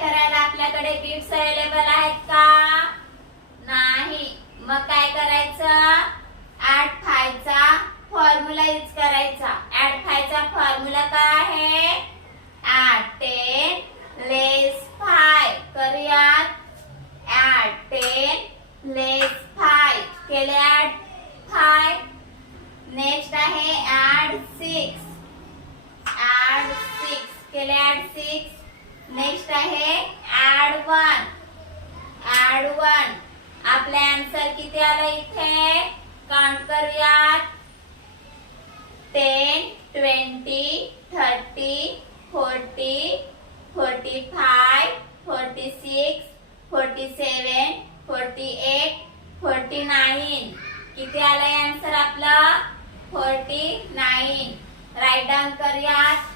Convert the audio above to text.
करायला आपल्याकडे gifts available आहेत का? नाही. मग काय करायचं? ऍड 5 चा फॉर्म्युला यूज करायचा. ऍड 5 चा फॉर्म्युला काय आहे? ऍड 10 लेस 5 करूयात. ऍड 10 लेस 5 केले ऍड 5. नेक्स्ट आहे ऍड 6. ऍड 6 केले ऍड 6. नेक्स्ट आहे ऍड 1. ऍड 1. आपले आन्सर किती आले इथे? काउंट करूयात. 10 20 30 40 45 46 47 48 49. किती आलंय आन्सर आपलं? 49. राईट डाऊन करूयात.